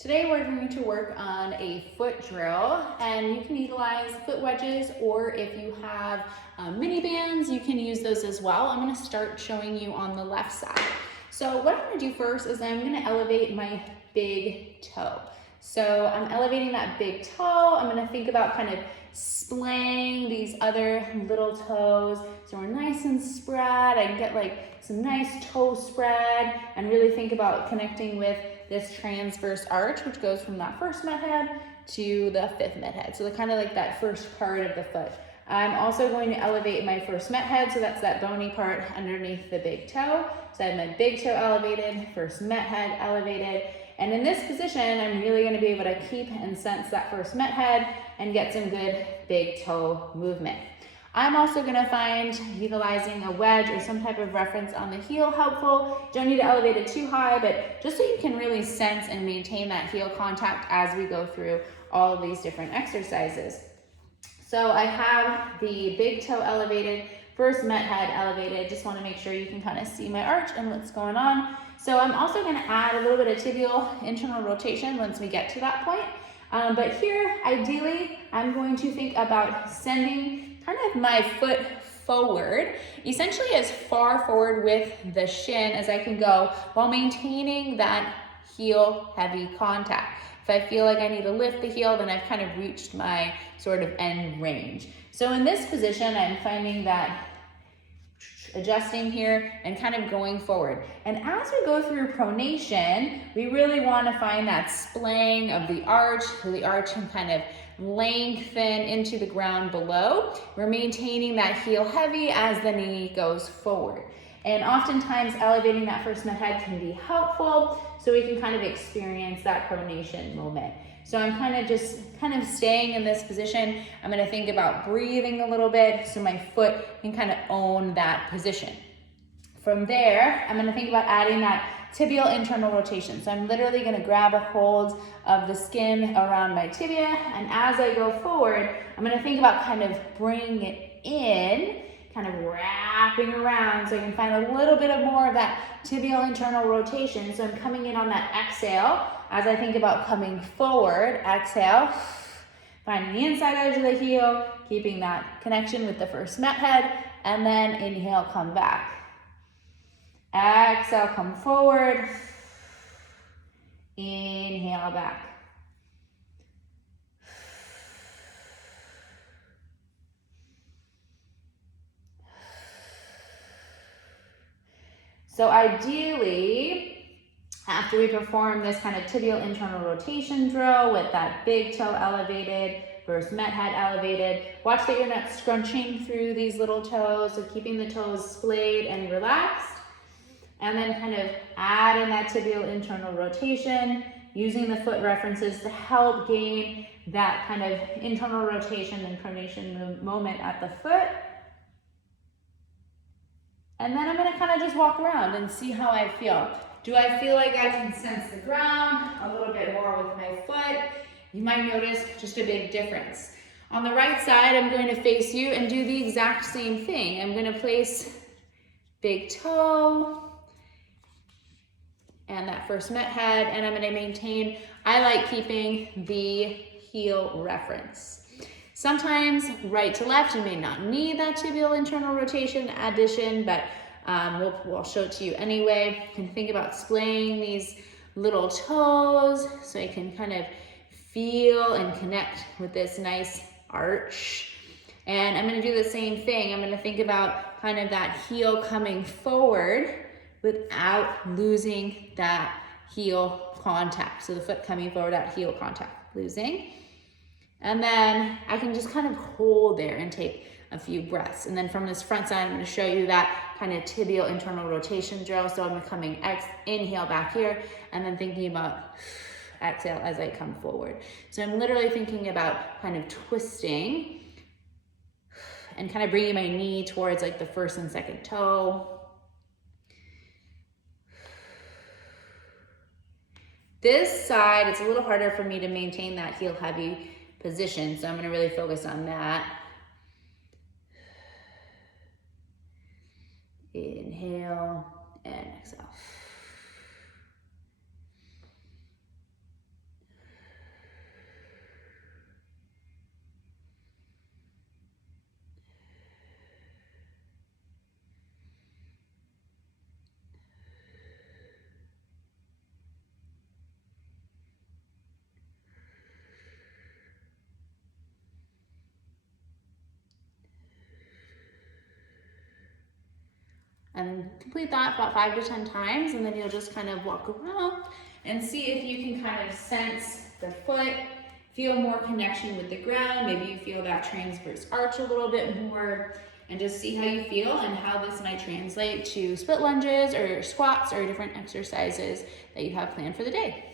Today we're going to work on a foot drill, and you can utilize foot wedges, or if you have mini bands, you can use those as well. I'm going to start showing you on the left side. So what I'm going to do first is I'm going to elevate my big toe. So I'm elevating that big toe. I'm going to think about kind of splaying these other little toes so we're nice and spread. I can get like some nice toe spread and really think about connecting with this transverse arch, which goes from that first met head to the fifth met head. So kind of like that first part of the foot. I'm also going to elevate my first met head, so that's that bony part underneath the big toe. So I have my big toe elevated, first met head elevated, and in this position, I'm really going to be able to keep and sense that first met head and get some good big toe movement. I'm also going to find utilizing a wedge or some type of reference on the heel helpful. You don't need to elevate it too high, but just so you can really sense and maintain that heel contact as we go through all of these different exercises. So I have the big toe elevated, first met head elevated. Just want to make sure you can kind of see my arch and what's going on. So I'm also going to add a little bit of tibial internal rotation once we get to that point. But here, ideally, I'm going to think about sending kind of my foot forward, essentially as far forward with the shin as I can go while maintaining that heel heavy contact. If I feel like I need to lift the heel, then I've kind of reached my sort of end range. So in this position, I'm finding that adjusting here and kind of going forward. And as we go through pronation, we really want to find that splaying of the arch, so the arch can kind of lengthen into the ground below. We're maintaining that heel heavy as the knee goes forward. And oftentimes elevating that first met head can be helpful so we can kind of experience that pronation moment. So I'm kind of staying in this position. I'm going to think about breathing a little bit so my foot can kind of own that position. From there, I'm going to think about adding that tibial internal rotation. So I'm literally going to grab a hold of the skin around my tibia, and as I go forward, I'm going to think about kind of bringing it in, kind of wrapping around so I can find a little bit of more of that tibial internal rotation. So I'm coming in on that exhale. As I think about coming forward, exhale, finding the inside edge of the heel, keeping that connection with the first met head, and then inhale, come back. Exhale, come forward. Inhale, back. So ideally, after we perform this kind of tibial internal rotation drill with that big toe elevated, first met head elevated, watch that you're not scrunching through these little toes, so keeping the toes splayed and relaxed. And then kind of add in that tibial internal rotation, using the foot references to help gain that kind of internal rotation and pronation moment at the foot. And then I'm going to kind of just walk around and see how I feel. Do I feel like I can sense the ground a little bit more with my foot? You might notice just a big difference. On the right side, I'm going to face you and do the exact same thing. I'm going to place big toe and that first met head, and I'm going to maintain, I like keeping the heel reference. Sometimes right to left, you may not need that tibial internal rotation addition, but we'll show it to you anyway. You can think about splaying these little toes so you can kind of feel and connect with this nice arch. And I'm going to do the same thing. I'm going to think about kind of that heel coming forward without losing that heel contact. So the foot coming forward, that heel contact, losing. And then I can just kind of hold there and take a few breaths. And then from this front side, I'm going to show you that kind of tibial internal rotation drill. So I'm coming inhale back here, and then thinking about exhale as I come forward. So I'm literally thinking about kind of twisting and kind of bringing my knee towards like the first and second toe. This side, it's a little harder for me to maintain that heel heavy position, so I'm going to really focus on that. Inhale, and exhale. And complete that about 5 to 10 times, and then you'll just kind of walk around and see if you can kind of sense the foot, feel more connection with the ground. Maybe you feel that transverse arch a little bit more, and just see how you feel and how this might translate to split lunges or squats or different exercises that you have planned for the day.